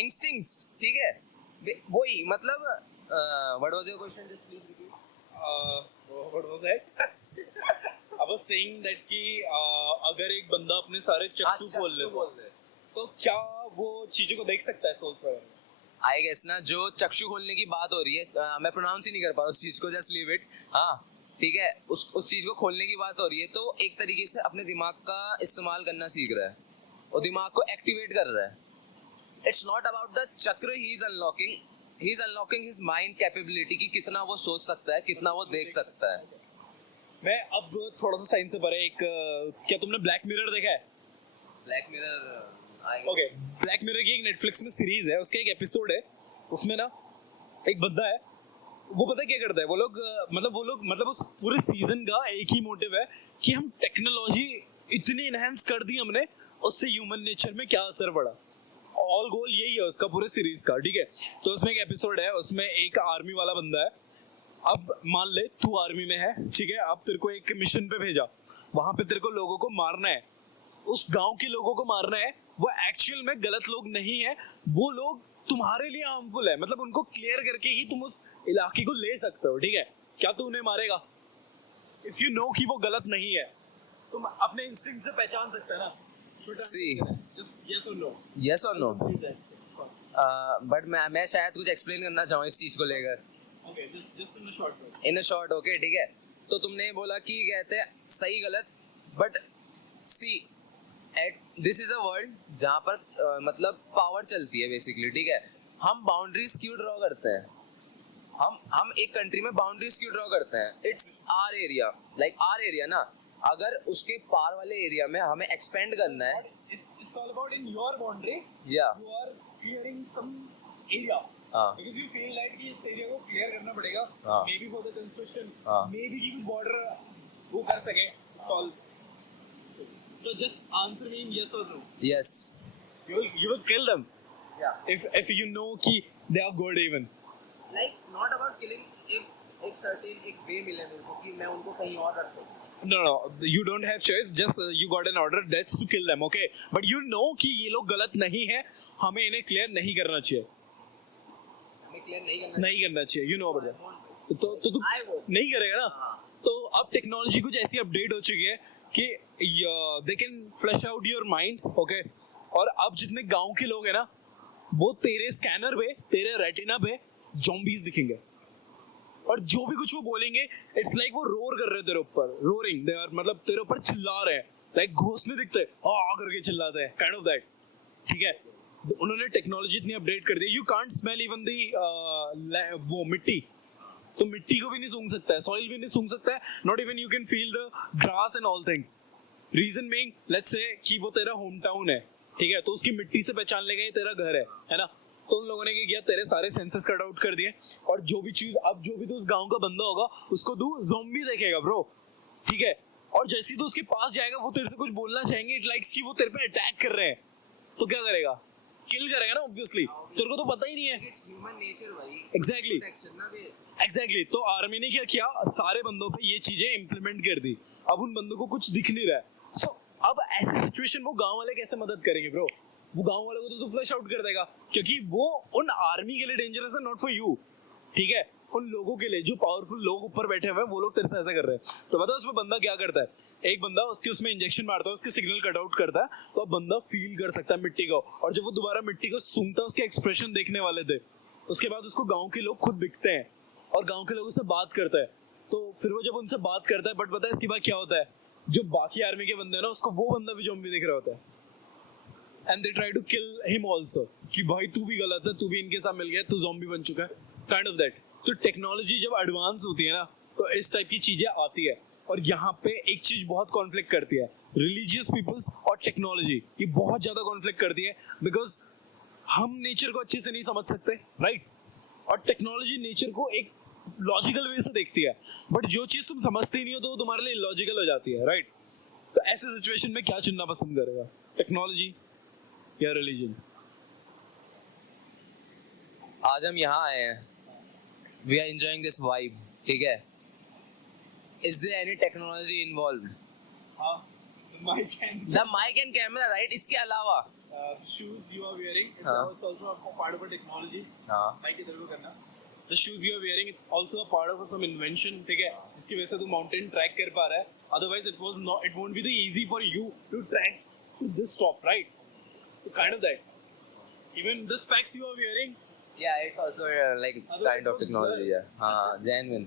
Instincts. ठीक है, वही what was your question? Just please repeat. What was that? I was saying that कि अगर एक बंदा अपने सारे चक्षु खोल ले तो क्या वो चीजों को देख सकता है सोल्स वगैरह? आई गेस ना, जो चक्षु खोलने की बात हो रही है, मैं प्रोनाउंस ही नहीं कर पा रहा उस चीज को, जस्ट लीव इट. हाँ, ठीक है, उस चीज को खोलने की बात हो रही है, तो एक तरीके से अपने दिमाग का इस्तेमाल करना सीख रहा है और दिमाग को एक्टिवेट कर रहा है. इट्स नॉट अबाउट द चक्र, he is unlocking his mind capability कि कितना वो सोच सकता है, कितना वो देख सकता है. मैं अब थोड़ा सा साइंस से परे क्या तुमने ब्लैक मिरर देखा है? Black mirror, okay, black mirror की एक नेटफ्लिक्स में सीरीज है, उसका एक एपिसोड है, उसमें ना एक बंदा है, वो पता है क्या करता है, वो लोग उस पूरे सीजन का एक ही मोटिव है कि हम टेक्नोलॉजी इतनी इनहेंस कर दी हमने, उससे ह्यूमन नेचर में क्या असर पड़ा. ऑल गोल यही है उसका पूरे सीरीज का, ठीक है। तो उसमें एक एपिसोड है, उसमें एक आर्मी वाला बंदा है। अब मान ले तू आर्मी में है, ठीक है। अब तेरे को एक मिशन पे भेजा, वहां पे तेरे को लोगों को मारना है, उस गांव के लोगों को मारना है। वो एक्चुअल में गलत लोग नहीं है, वो लोग तुम्हारे लिए हार्मफुल है, मतलब उनको क्लियर करके ही तुम उस इलाके को ले सकते हो, ठीक है। क्या तू उन्हें मारेगा? इफ यू नो कि वो गलत नहीं है, तुम अपने इंस्टिंक्ट से पहचान सकते हैं ना। See. Yes or no? Yes और नो? बट मैं शायद कुछ एक्सप्लेन करना चाहूँ इस चीज को लेकर। Okay, just in a short way. In a short, okay, ठीक है। तो तुमने बोला कि कहते हैं सही गलत, but see at this is a world जहाँ पर मतलब पावर चलती है बेसिकली, ठीक है। हम बाउंड्रीज क्यों ड्रॉ करते हैं? हम एक कंट्री में बाउंड्रीज क्यों ड्रॉ करते हैं? It's our area, like our area ना। अगर उसके पार वाले एरिया में हमें एक्सपेंड करना है, It's all about in your boundary. या You are clearing some area. हाँ Because you feel like कि इस एरिया को क्लियर करना पड़ेगा, हाँ। maybe for the construction, हाँ। maybe कि border वो कर सके solve. So just answer me in yes or no. Yes, You will kill them या if you know कि they are good even. Like not about killing, if एक सर्टेन एक वे मिले मेरे को कि मैं उनको कहीं और रख सकूं। No, you don't have choice. Just you got an order. That's to kill them, okay? But you know कि ये लोग गलत नहीं है, हमें इन्हें क्लियर नहीं करना चाहिए, हमें क्लियर नहीं करना चाहिए. You know about that. तो तू I would. नहीं करेगा ना? हाँ। तो अब टेक्नोलॉजी कुछ ऐसी अपडेट हो चुकी है कि they can flush out your mind, okay. और अब जितने गांव के लोग हैं ना, वो तेरे स्कैनर पे, तेरे रेटिना पे ज़ॉम्बीज दिखेंगे, और जो भी कुछ वो बोलेंगे, इट्स लाइक वो रोर कर रहे हैं तेरे ऊपर, रोरिंग दे आर, मतलब तेरे ऊपर चिल्ला रहे हैं, लाइक घोंसले दिखते हैं, हाँ करके चिल्लाते हैं, काइंड ऑफ दैट, ठीक है। उन्होंने टेक्नोलॉजी इतनी अपडेट कर दी, you can't smell even the वो मिट्टी, तो मिट्टी को भी नहीं सूंघ सकता है, सॉइल भी नहीं सूंघ सकता है, not even you can feel the grass and all things. Reason being, let's say कि वो तेरा होम टाउन है, ठीक है, तो उसकी मिट्टी से पहचान लेगा ये तेरा घर है ना। तो उन लोगों ने क्या किया, तेरे सारे सेंसेस कट आउट कर दिए, और जो भी चीज, अब जो भी तो उस गांव का बंदा होगा, उसको तू ज़ॉम्बी देखेगा ब्रो, ठीक है। और जैसे ही तू उसके पास जाएगा, वो तेरे से कुछ बोलना चाहेंगे, इट लाइक्स कि वो तेरे पे अटैक कर रहे हैं, तो क्या करेगा? किल करेगा ना, ऑब्वियसली। तेरे को तो पता ही नहीं है। इट्स ह्यूमन नेचर भाई। एग्जैक्टली। तो आर्मी ने क्या किया, सारे बंदों पे ये चीजें इम्प्लीमेंट कर दी। अब उन बंदों को कुछ दिख नहीं रहा है। सो अब ऐसी सिचुएशन वो गांव वाले कैसे मदद करेंगे ब्रो? वो गांव वालों को तो तू फ्लश आउट कर देगा, क्योंकि वो उन आर्मी के लिए डेंजरस है, नॉट फॉर यू, ठीक है। उन लोगों के लिए जो पावरफुल लोग ऊपर बैठे हुए हैं, वो लोग तेरे से ऐसा कर रहे हैं। तो पता है उसमें बंदा क्या करता है? एक बंदा उसके उसमें इंजेक्शन मारता है, उसके सिग्नल कट आउट करता है, तो अब बंदा फील कर सकता है मिट्टी को, और जब वो दोबारा मिट्टी को सूंघता है, उसके एक्सप्रेशन देखने वाले थे, उसके बाद उसको गाँव के लोग खुद दिखते हैं, और गाँव के लोगों से बात करता है। तो फिर वो जब उनसे बात करता है, बट पता है इसके बाद क्या होता है, जो बाकी आर्मी के बंदे हैं ना, उसको वो बंदा भी ज़ॉम्बी दिख रहा होता है, and they try to kill him also, कि भाई तू भी गलत है, तू भी इनके साथ मिल गया, तू ज़ॉम्बी बन चुका है, काइंड ऑफ दैट। तो टेक्नोलॉजी जब एडवांस होती है ना, तो इस टाइप की चीजें आती है, और यहाँ पे एक चीज बहुत कॉन्फ्लिक्ट करती है, रिलीजियस पीपल्स और टेक्नोलॉजी, ये बहुत ज्यादा कॉन्फ्लिक्ट करती है, बिकॉज हम नेचर को अच्छे से नहीं समझ सकते, राइट, और टेक्नोलॉजी नेचर को एक लॉजिकल वे से देखती है, बट जो चीज तुम समझते ही नहीं हो, तो वो तुम्हारे लिए लॉजिकल हो जाती है, राइट। तो ऐसे सिचुएशन में क्या चुनना पसंद करेगा, टेक्नोलॉजी या रिलीजन? आज हम यहाँ आए हैं, we are enjoying this vibe, ठीक है। Is there any technology involved? The mic and camera, right? इसके अलावा shoes you are wearing, it's हाँ। also a part of a technology. हाँ। Mic इधर को करना। The shoes you are wearing, it's also a part of some invention, ठीक है, जिसकी वजह से तू mountain track कर पा रहा है. Otherwise, it won't be the easy for you to track to this top, right? So kind of that. Even the specs you are wearing. Yeah, it's also like kind of technology, yeah. हाँ, genuine.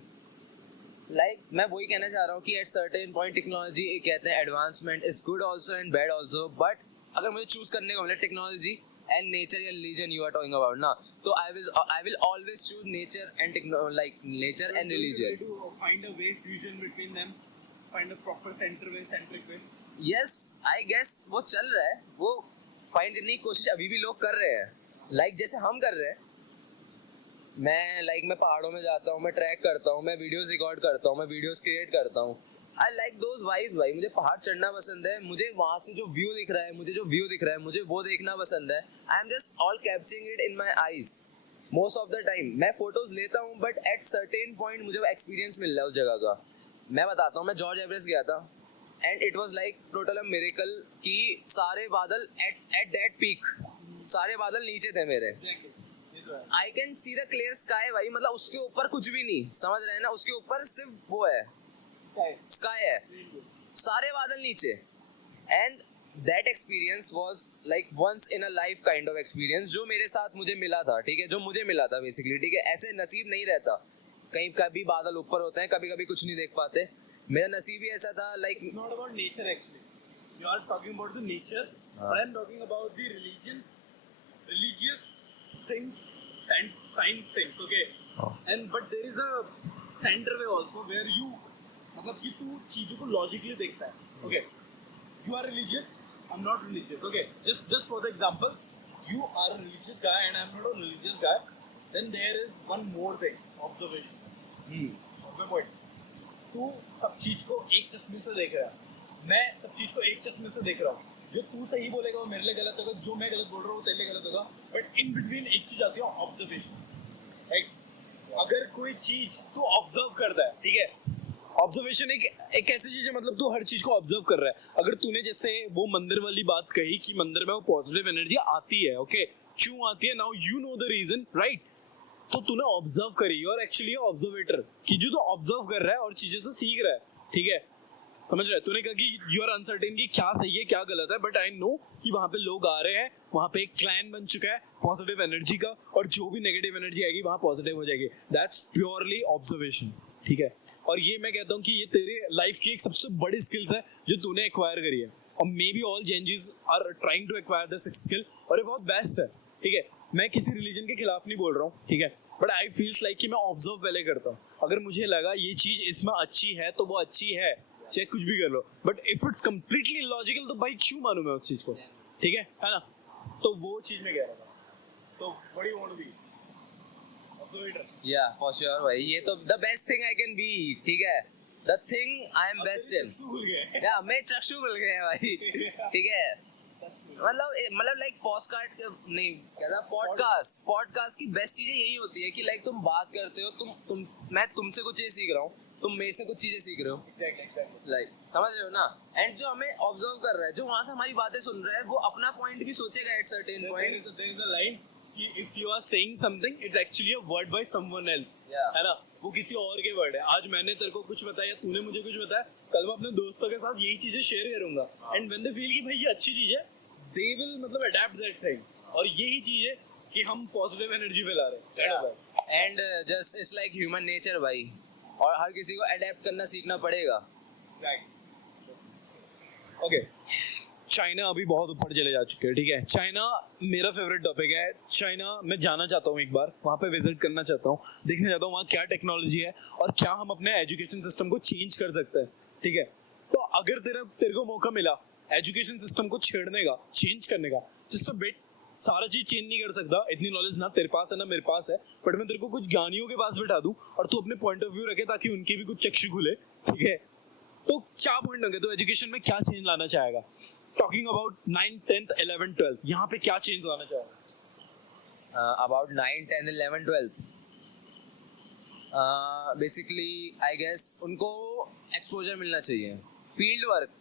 Like मैं वही कहना चाह रहा हूँ कि at certain point technology कहते हैं advancement is good also and bad also, but अगर मुझे choose करने को मिले technology and nature या religion you are talking about ना, तो I will always choose nature and nature and religion. To find a way fusion between them, find a proper centric way. Yes, I guess वो चल रहा है, वो find करने की कोशिश अभी भी लोग कर रहे हैं, like जैसे हम कर रहे हैं। मैं पहाड़ों में जाता हूँ, मैं ट्रैक करता हूँ, मैं वीडियोस रिकॉर्ड करता हूँ, मैं वीडियोस क्रिएट करता हूँ, I like those vibes भाई. मुझे पहाड़ चढ़ना पसंद है. मुझे वहाँ से जो व्यू दिख रहा है, मुझे वो देखना पसंद है. I am just all capturing it in my eyes. Most of the time मैं फोटोज लेता हूँ, but at certain point मुझे एक्सपीरियंस मिल रहा है उस जगह का. मैं बताता हूँ, मैं जॉर्ज एवरेस्ट गया था, and it was like total a miracle कि सारे बादल at that peak, सारे बादल नीचे थे मेरे. I can see the clear sky भाई. मतलब उसके ऊपर कुछ भी नहीं, समझ रहे हैं ना? उसके ऊपर सिर्फ वो है, स्काई है, सारे बादल नीचे. And that experience was like once in a life kind of experience, जो मेरे साथ मुझे मिला था. ठीक है, जो मुझे मिला था बेसिकली. ठीक है, ऐसे नसीब नहीं रहता. कहीं कभी बादल ऊपर होते हैं, कभी कभी कुछ नहीं देख पाते. मेरा नसीब ही ऐसा था. Like not about nature actually, you are talking about the nature, but I am talking about the religious things and science things, okay? And but there is a center way also where you, मतलब कि तू चीजों को लॉजिकली देखता है. Okay, you are religious, I'm not religious. Okay, just for the example, you are a religious guy and I'm not a religious guy. Then there is one more thing, observation. Okay, point. तू सब चीज को एक चश्मे से देख रहा है, मैं सब चीज को एक चश्मे से देख रहा हूँ. जो तू सही बोलेगा वो मेरे लिए गलत होगा, जो मैं गलत बोल रहा हूँ वो तेरे लिए गलत होगा. बट इन बिटवीन एक चीज आती है, ऑब्जर्वेशन. राइट, अगर कोई चीज तू ऑब्जर्व करता है, ठीक है, ऑब्जर्वेशन एक ऐसी चीज है, मतलब तू हर चीज को ऑब्जर्व कर रहा है. अगर तूने जैसे वो मंदिर वाली बात कही कि मंदिर में वो पॉजिटिव एनर्जी आती है, ओके, क्यों आती है, now you know the reason, right? तो तूने ऑब्जर्व करी और एक्चुअली ऑब्जर्वेटर कि जो तू ऑब्जर्व कर रहा है और चीजों से सीख रहा है. ठीक है, समझ रहा है? तूने कहा कि यू आर अनसर्टेन कि क्या सही है क्या गलत है, बट आई नो कि वहां पे लोग आ रहे हैं, वहां पे एक क्लैन बन चुका है पॉजिटिव एनर्जी का, और जो भी नेगेटिव एनर्जी आएगी वहां पॉजिटिव हो जाएगी. That's purely observation. ठीक है, और ये मैं कहता हूँ कि ये तेरे लाइफ की एक सबसे बड़ी स्किल्स है जो तूने एक्वायर करी है, और maybe all Gen Zs are trying to acquire this skill, और ये बहुत बेस्ट है. ठीक है, मैं किसी रिलीजन के खिलाफ नहीं बोल रहा हूँ, ठीक है, बट आई फील्स लाइक कि मैं ऑब्जर्व पहले करता हूँ. अगर मुझे लगा ये चीज इसमें अच्छी है तो वो अच्छी है, चाहे कुछ भी कर लो. But if it's completely logical तो भाई क्यों मानूं मैं उस चीज को? ठीक है ना? तो वो चीज में कह रहा था. तो what you want to be? Observator. या फॉर श्योर भाई, ये तो the best thing I can be. ठीक है, the thing I am best in. या मैं चक्षु खुल गए भाई. ठीक है, मतलब लाइक पॉडकास्ट नहीं क्या था, पॉडकास्ट की बेस्ट चीजें यही होती है कि लाइक तुम बात करते हो, तुम मैं तुमसे कुछ चीजें सीख रहा हूँ, तुम मेरे से कुछ चीजें सीख रहे हो. लाइक समझ रहे हो ना? एंड जो हमें ऑब्जर्व कर रहा है, जो वहां से हमारी बातें सुन रहा है, वो अपना पॉइंट भी सोचेगा at certain point. There is a line कि if you are saying something it's actually a word by someone else, है ना? वो किसी और के वर्ड है. आज मैंने तेरे को कुछ बताया, तूने मुझे कुछ बताया, कल मैं अपने दोस्तों के साथ यही चीजें शेयर करूंगा, एंड व्हेन दे फील कि भाई ये अच्छी चीज है, they will मतलब adapt that thing. और यही चीज है कि हम पॉजिटिव एनर्जी फैला रहे हैं. And just it's like human nature भाई, और हर किसी को अडेप्ट करना सीखना पड़ेगा. ओके, चाइना अभी बहुत ऊपर चले जा चुके हैं. ठीक है, चाइना मेरा फेवरेट टॉपिक है. चाइना मैं जाना चाहता हूँ, एक बार वहाँ पे विजिट करना चाहता हूँ, देखना चाहता हूँ वहाँ क्या टेक्नोलॉजी है और क्या हम अपने एजुकेशन सिस्टम को चेंज कर सकते हैं. ठीक है, तो अगर तेरे को मौका मिला एजुकेशन सिस्टम को छेड़ने का, चेंज करने का, जस्ट अ बिट, सारा चीज चेंज नहीं कर सकता, इतनी नॉलेज ना तेरे पास है ना मेरे पास है, बट मैं तेरे को कुछ ज्ञानियों के पास बिठा दूं और तू अपने पॉइंट ऑफ व्यू रखे ताकि उनके भी कुछ चक्षु खुले. ठीक है, तो क्या पॉइंट होंगे, तो एजुकेशन में क्या चेंज लाना चाहेगा? Talking about 9th 10th 11th 12th, यहाँ पे क्या चेंज लाना चाहेगा? About 9th 10th 11th 12th, basically I guess उनको एक्सपोजर मिलना चाहिए, field work,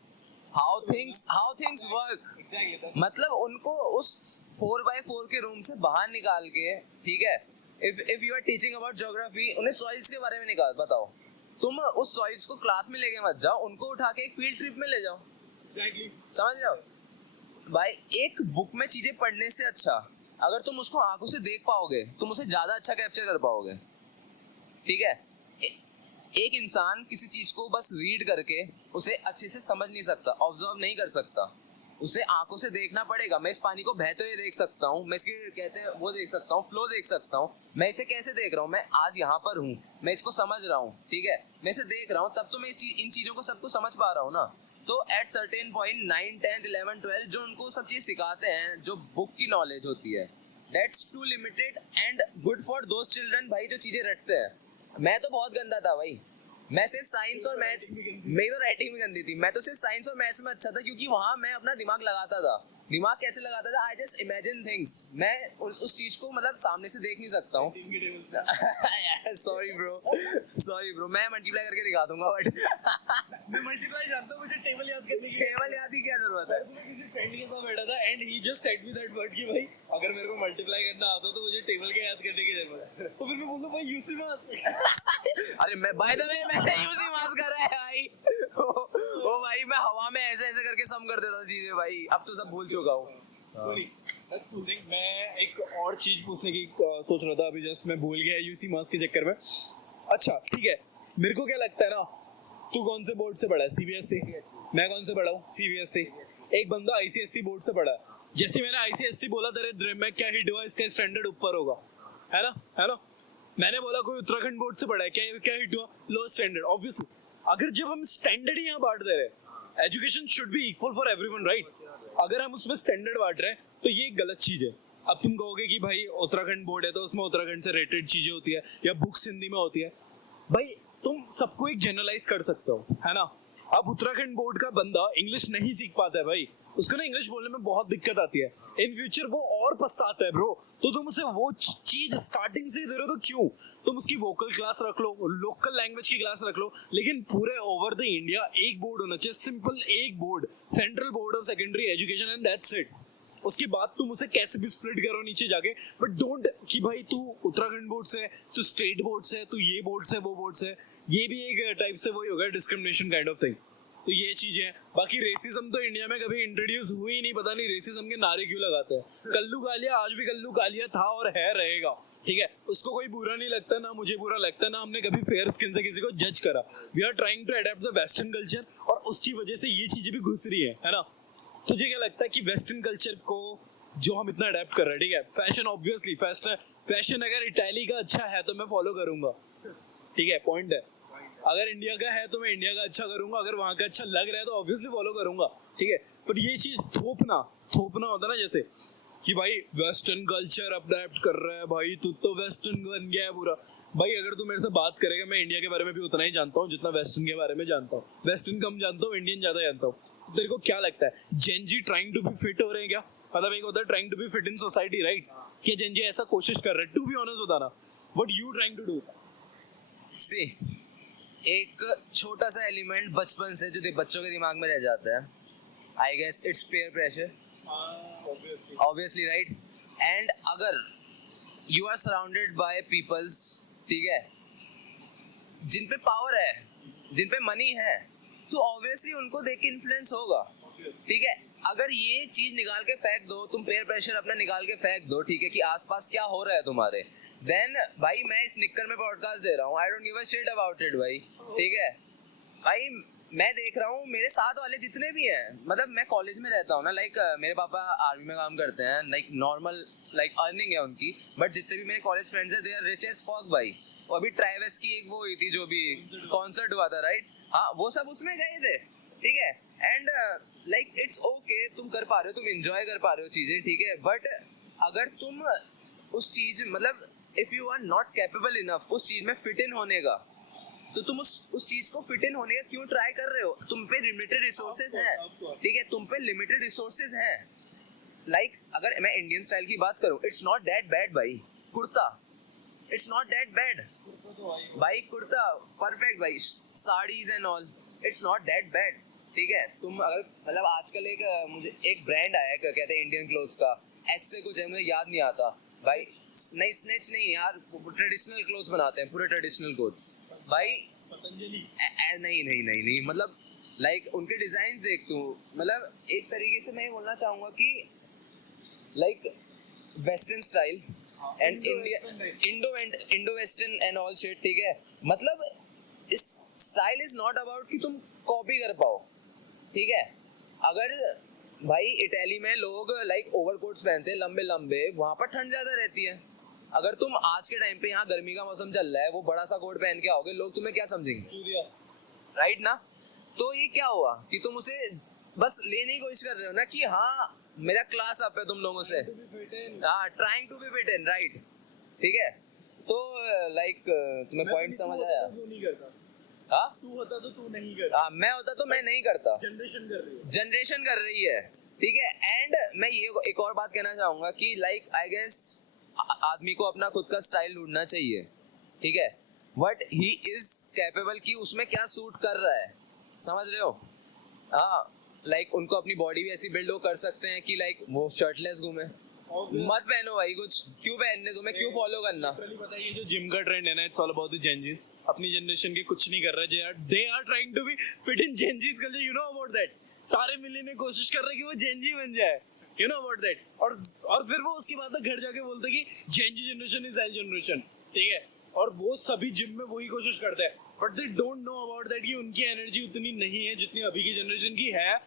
how things work. मतलब उनको उस 4x4 के रूम से बाहर निकाल के, ठीक है, if you are teaching about geography, उन्हें सॉइल्स के बारे में निकाल बताओ. तुम उस सॉइल्स को क्लास में लेके मत जाओ, उनको उठा के एक फील्ड ट्रिप में ले जाओ. समझ रहे हो भाई? एक बुक में चीजें पढ़ने से अच्छा, अगर तुम उसको आंखों से देख पाओगे, तुम उसे ज्यादा अच्छा कैप्चर कर पाओगे. ठीक है, एक इंसान किसी चीज को बस रीड करके उसे अच्छे से समझ नहीं सकता, ऑब्जर्व नहीं कर सकता, उसे आंखों से देखना पड़ेगा. मैं इस पानी को बहते हुए देख सकता हूँ, मैं इसके कहते हैं वो देख सकता हूँ, फ्लो देख सकता हूँ. मैं इसे कैसे देख रहा हूँ? मैं आज यहाँ पर हूँ, मैं इसको समझ रहा हूँ. ठीक है, मैं इसे देख रहा हूँ, तब तो मैं इन चीजों को सबको समझ पा रहा हूँ ना. तो eight certain point 9th 10th 11th 12th जो उनको सब चीज सिखाते हैं, जो बुक की नॉलेज होती है, that's too limited and good for those children भाई जो चीजें रटते हैं. मैं तो बहुत गंदा था भाई, मैं सिर्फ साइंस और मैथ्स, मेरी तो राइटिंग भी गंदी थी, मैं तो सिर्फ साइंस और मैथ्स में अच्छा था क्योंकि वहां मैं अपना दिमाग लगाता था। दिमाग कैसे लगाता था? I just imagine things. मैं उस चीज को मतलब सामने से देख नहीं सकता हूँ। सॉरी ब्रो, मैं मल्टीप्लाई करके दिखा दूंगा बट मैं मल्टीप्लाई जानता हूँ, मुझे टेबल याद करने की केवल याद ही क्या जरूरत है। मैं किसी फ्रेंड के साथ बैठा था and he just said me that word कि भाई अगर मेरे को मल्टीप्लाई करना आता तो मुझे टेबल के याद करने की जरूरत है। तो फिर मैं बोलूं भाई यूसी मास। अरे मैं बाय द वे मैंने यूसी मास करा है भाई। ओ भाई मैं हवा में ऐसे ऐसे करके सम कर देता था चीजें भाई, अब तो सब भूल चुका हूँ। मैं एक और चीज पूछने की सोच रहा था अभी, जस्ट मैं भूल गया यूसी मास के चक्कर में। अच्छा ठीक है, मेरे को क्या लगता है ना, तू कौन से बोर्ड से पढ़ा है? सीबीएसई। मैं कौन से पढ़ा हूँ? सीबीएसई। एक बंदा आईसीएसई बोर्ड से पढ़ा है। जैसे मैंने आईसीएसई बोला तेरे दिमाग में क्या हिट हुआ? इसका स्टैंडर्ड ऊपर होगा, है ना। मैंने बोला कोई उत्तराखंड बोर्ड से पढ़ा है, क्या हिट हुआ? लो स्टैंडर्ड। ऑब्वियसली अगर जब हम स्टैंडर्ड ही यहाँ बांट दे रहे हैं, education should be equal for everyone, right? अगर हम उसमें स्टैंडर्ड बांट रहे हैं तो ये एक गलत चीज है। अब तुम कहोगे कि भाई उत्तराखंड बोर्ड है तो उसमें उत्तराखंड से रेटेड चीजें होती है या बुक्स हिंदी में होती है। भाई तुम सबको एक जनरलाइज कर सकते हो, है ना। अब उत्तराखंड बोर्ड का बंदा इंग्लिश नहीं सीख पाता है भाई, उसको ना इंग्लिश बोलने में बहुत दिक्कत आती है, इन फ्यूचर वो और पछताता है ब्रो। तो तुम उसे वो चीज स्टार्टिंग से दे रहे हो तो क्यों? तुम उसकी वोकल क्लास रख लो, लोकल लैंग्वेज की क्लास रख लो, लेकिन पूरे ओवर द इंडिया एक बोर्ड होना चाहिए, सिंपल एक board, central board of secondary education, and that's it. उसके बाद तुम उसे कैसे भी स्प्लिट करो नीचे जाके, बट डोंट कि भाई तू उत्तराखंड बोर्ड से, तू स्टेट बोर्ड से, तू ये बोर्ड से, वो बोर्ड से। ये भी एक टाइप से वही होगा, डिस्क्रिमिनेशन काइंड ऑफ थिंग। तो ये चीजें हैं। बाकी रेसिज्म तो इंडिया में कभी इंट्रोड्यूस हुई नहीं, पता नहीं रेसिज्म के नारे क्यों लगाते हैं। कल्लू कालिया आज भी कल्लू कालिया था और है, रहेगा, ठीक है। उसको कोई बुरा नहीं लगता, ना मुझे बुरा लगता, ना हमने कभी फेयर स्किन से किसी को जज करा। We are trying to adapt the western culture, और उसकी वजह से ये चीजें भी घुस रही है ना। तुझे क्या लगता है कि वेस्टर्न कल्चर को जो हम इतना अडेप्ट कर रहे हैं, ठीक है, फैशन ऑब्वियसली फैशन अगर इटाली का अच्छा है तो मैं फॉलो करूंगा, ठीक है, पॉइंट है। अगर इंडिया का है तो मैं इंडिया का अच्छा करूंगा, अगर वहां का अच्छा लग रहा है तो ऑब्वियसली फॉलो करूंगा, ठीक है। पर ये चीज थोपना होता ना, जैसे कि भाई वेस्टर्न कल्चर अडेप्ट कर रहा है, भाई तू तो वेस्टर्न बन गया है पूरा। भाई अगर तू मेरे से बात करेगा, मैं इंडिया के बारे में भी उतना ही जानता हूँ जितना वेस्टर्न के बारे में जानता हूँ। वेस्टर्न कम जानता हूँ, इंडियन ज्यादा जानता हूँ। तेरे को क्या लगता है, Gen Z trying to be fit हो रहे हैं क्या? मतलब एक होता है trying to be fit in society, right? कि जेन जी ऐसा कोशिश कर रहे हैं? टू बी ऑनेस्ट बताना, what you trying to do? See, एक छोटा सा एलिमेंट बचपन से जो बच्चों के दिमाग में रह जाता है, I guess it's peer pressure, obviously, right? And अगर you are surrounded by peoples, ठीक है, जिन पे पावर है, जिन पे मनी है, तो ऑब्वियसली उनको देख के इन्फ्लुएंस होगा, ठीक है। अगर ये चीज निकाल के फेंक दो, तुम पेयर प्रेशर अपना निकाल के फेंक दो, ठीक है, कि आसपास क्या हो रहा है तुम्हारे, देन भाई मैं इस निक्कर में पॉडकास्ट दे रहा हूँ, I don't give a shit about it भाई, ठीक है। भाई मैं देख रहा हूँ मेरे साथ वाले जितने भी हैं, मतलब मैं कॉलेज में रहता हूँ ना, लाइक मेरे पापा आर्मी में काम करते हैं, लाइक नॉर्मल लाइक अर्निंग है उनकी, बट जितने भी मेरे कॉलेज फ्रेंड्स हैं they are rich as fuck भाई। और अभी ट्रैविस की एक वो हुई थी, जो भी कॉन्सर्ट हुआ था, राइट? हाँ, वो सब उसमें गए थे, ठीक है। एंड लाइक इट्स ओके, तुम कर पा रहे हो, तुम एंजॉय कर पा रहे हो चीजें, ठीक है, बट अगर तुम उस चीज मतलब if you are not capable enough उस चीज में फिट इन होने का, तो तुम उस चीज को फिट इन होने का क्यों ट्राई कर रहे हो? तुम पे लिमिटेड रिसोर्सेज हैं, ठीक है, तुम पे लिमिटेड रिसोर्सेज हैं। लाइक अगर मैं इंडियन स्टाइल की बात करूं, इट्स नॉट दैट बैड भाई। Kurta, it's not that bad भाई, कुर्ता परफेक्ट भाई, saris and all, it's not that bad, ठीक है। तुम अगर मतलब आजकल मुझे एक ब्रांड आया है, कहते हैं इंडियन क्लोथ्स का, ऐसे कुछ है, मुझे याद नहीं आता भाई, नहीं स्नेच नहीं यार, ट्रेडिशनल क्लोथ्स बनाते हैं, पूरे ट्रेडिशनल क्लोथ्स भाई, पतंजलि नहीं, मतलब लाइक उनके डिजाइन देख तू, मतलब एक तरीके से मैं ये बोलना चाहूंगा कि like western style and Indo western and all shit, ठीक है। मतलब इस स्टाइल इज नॉट अबाउट कि तुम कॉपी कर पाओ, ठीक है। अगर भाई इटली में लोग लाइक ओवरकोट्स पहनते हैं लंबे लंबे, वहां पर ठंड ज्यादा रहती है। अगर तुम आज के टाइम पे यहाँ गर्मी का मौसम चल रहा है, वो बड़ा सा कोट पहन के आओगे, लोग तुम्हें क्या समझेंगे, राइट ना? तो ये क्या हुआ कि तुम उसे बस लेने की कोशिश कर रहे हो ना, कि हाँ मेरा क्लास अप है तुम लोगों से, हाँ, trying to be fit in, right, ठीक है। तो लाइक तुम्हें पॉइंट समझ आया? हाँ तू होता तो तू नहीं करता, मैं होता तो मैं नहीं करता, जनरेशन कर रही है। जनरेशन कर रही है, ठीक है। एंड मैं ये एक और बात कहना चाहूंगा कि लाइक आई गेस आदमी को अपना खुद का स्टाइल ढूंढना चाहिए, ठीक है, बट ही इज कैपेबल कि उसमें क्या सूट कर रहा है, समझ रहे हो? हाँ, लाइक उनको अपनी बॉडी भी ऐसी बिल्ड वो कर सकते हैं कि लाइक वो शर्टलेस घूमे। मत पहनो भाई कुछ, क्यों पहनने, तुम्हें क्यों फॉलो करना? पता है ये जो जिम का ट्रेंड है ना, it's all about the Gen Zs. अपनी जनरेशन के कुछ नहीं कर रहे, they are trying to be fit in Gen Zs culture, you know about that. सारे मिलने की कोशिश कर रहे हैं कि वो जेंजी बन जाए, यू नो अबाउट दैट। और फिर वो उसके बाद घर जाके बोलते हैं कि Gen Z generation is L generation, ठीक है। और वो सभी जिम में वही कोशिश करते हैं, but they don't know about that कि उनकी एनर्जी उतनी नहीं है जितनी अभी की जनरेशन की है।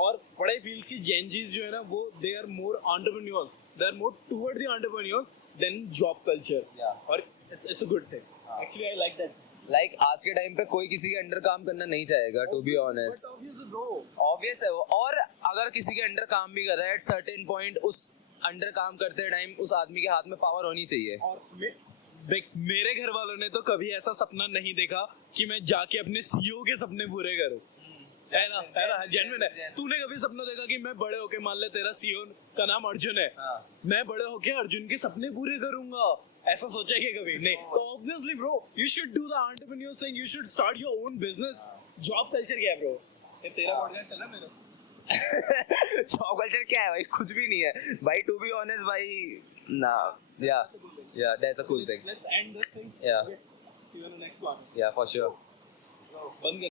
और बड़े फील्ड्स की जेंजीज जो है ना, वो they are more entrepreneurs, they are more toward the entrepreneurs than job culture. और it's a good thing actually, I like that. Like आज के टाइम पे कोई किसी के अंडर काम करना नहीं चाहेगा, टू बी ऑनेस्ट, ऑब्वियस है वो। और अगर किसी के अंडर काम भी कर रहा है एट सर्टेन पॉइंट, उस अंडर काम करते टाइम उस आदमी के हाथ में पावर होनी चाहिए। और मेरे घर वालों ने तो कभी ऐसा सपना नहीं देखा कि मैं जाके अपने सीईओ के सपने पूरे करूं, है ना, जेन्युइन है। तूने कभी सपना देखा कि मैं बड़े होके, मान ले तेरा सीईओ का नाम अर्जुन है, मैं बड़े होके अर्जुन के सपने पूरे करूंगा, ऐसा सोचा है कि कभी नहीं? तो obviously bro, you should do the entrepreneur thing, you should start your own business. Job culture क्या है ब्रो? ये तेरा पॉडकास्ट है ना मेरा। जॉब कल्चर क्या है भाई? कुछ भी नहीं है भाई, टू बी ऑनेस्ट भाई, ना, या that's a cool thing. Let's end this thing. Yeah. Okay. See you in the next one. Yeah, for sure. बंद कर।